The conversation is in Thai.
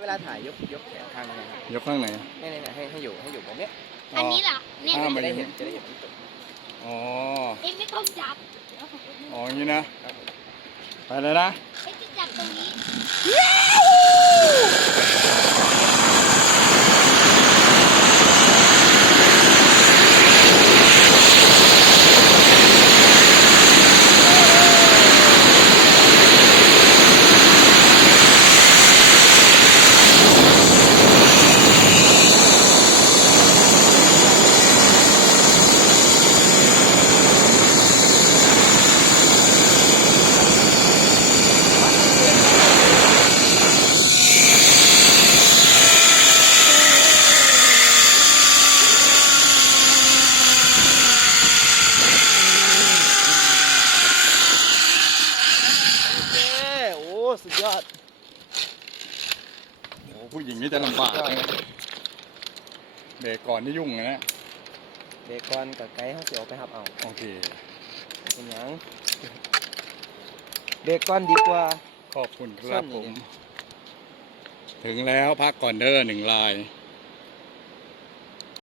เวลาถ่ายยกแขนข้างนึง ยกข้างไหนเนี่ยให้อยู่แบบเนี้ย อันนี้เหรอเนี่ย จะได้เห็นมันตก อ๋อ เอ็มไม่ต้องจับ อ๋ออย่างนี้นะ ไปเลยนะ เอ็มจะจับตรงนี้โอ้สุดยอด โอ้ผู้หญิงนี่จะลำบากนะเบรกก่อนที่ยุ่งนะ เบรกก่อนกับไกด์เขาเสียวไปครับเอา โอเค เป็นยังเบรกก่อนดีกว่า ขอบคุณครับผม ถึงแล้วพักก่อนเด้อ1 ลาย